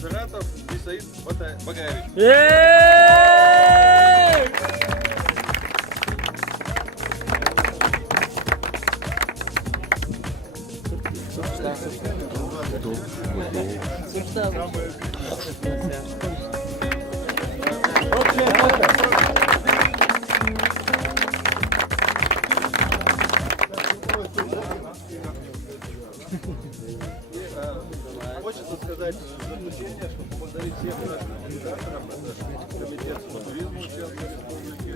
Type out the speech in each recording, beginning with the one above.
Саратов, Висаит Саратов. Хочется сказать в заключение, что поблагодарить всех наших организаторов, это комитет по туризму Чеченской Республики,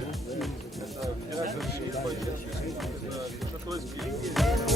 это Федерация по Чеченской Республике, Шатойские линии.